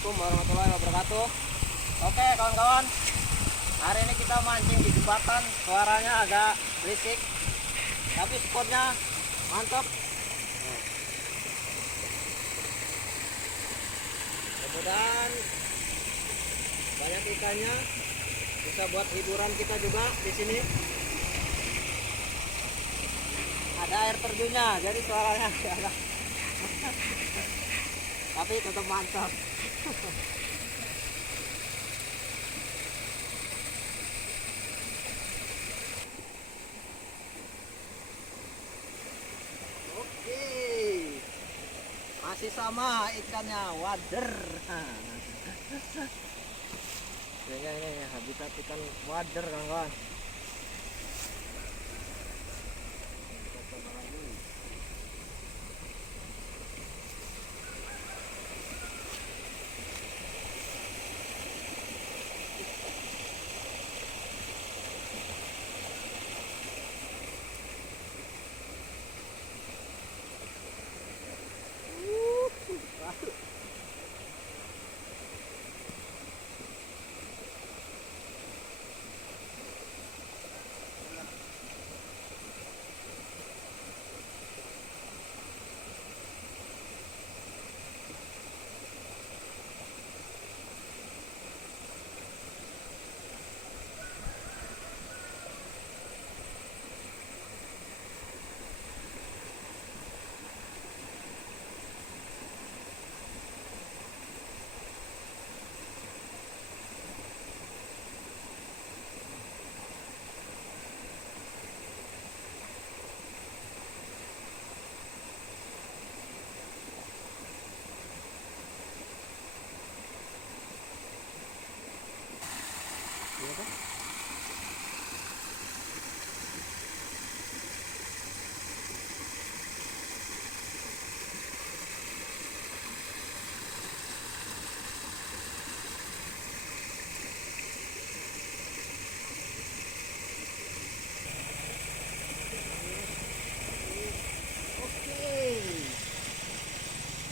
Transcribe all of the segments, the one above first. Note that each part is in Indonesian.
Assalamualaikum warahmatullahi wabarakatuh. Oke kawan-kawan, hari ini kita mancing di jembatan. Suaranya agak berisik, tapi spotnya mantap. Mudah-mudahan banyak ikannya, bisa buat hiburan kita juga di sini. Ada air terjunnya, jadi suaranya agak tapi tetap mantap. Oke, masih sama ikannya, wader. Kayaknya ini habitat ikan wader kawan-kawan.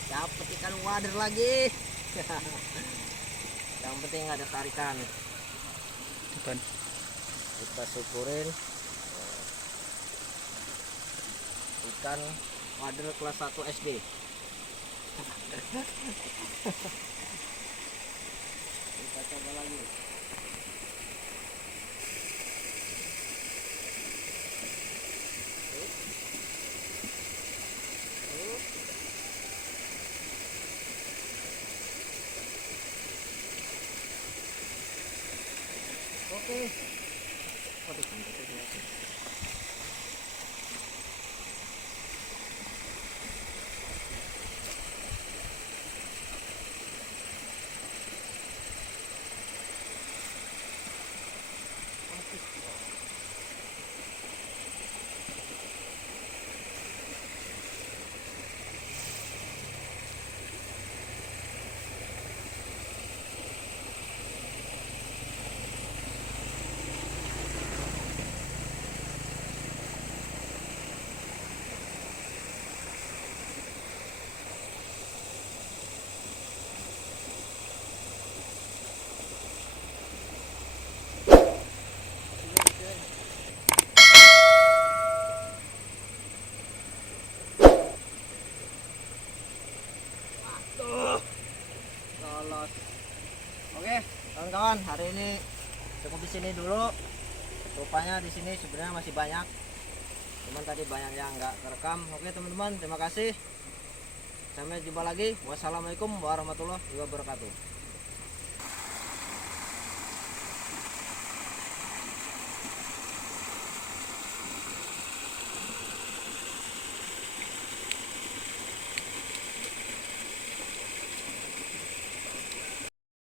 Dapat ikan wader lagi. Yang penting ada tarikan. Depan. Kita syukurin ikan wader kelas 1 SD. Kita coba lagi. Oke. Lolos. Oke, kawan-kawan, hari ini cukup di sini dulu. Rupanya di sini sebenarnya masih banyak. Cuman tadi banyak yang nggak terekam. Oke, teman-teman, terima kasih. Sampai jumpa lagi. Wassalamualaikum warahmatullahi wabarakatuh.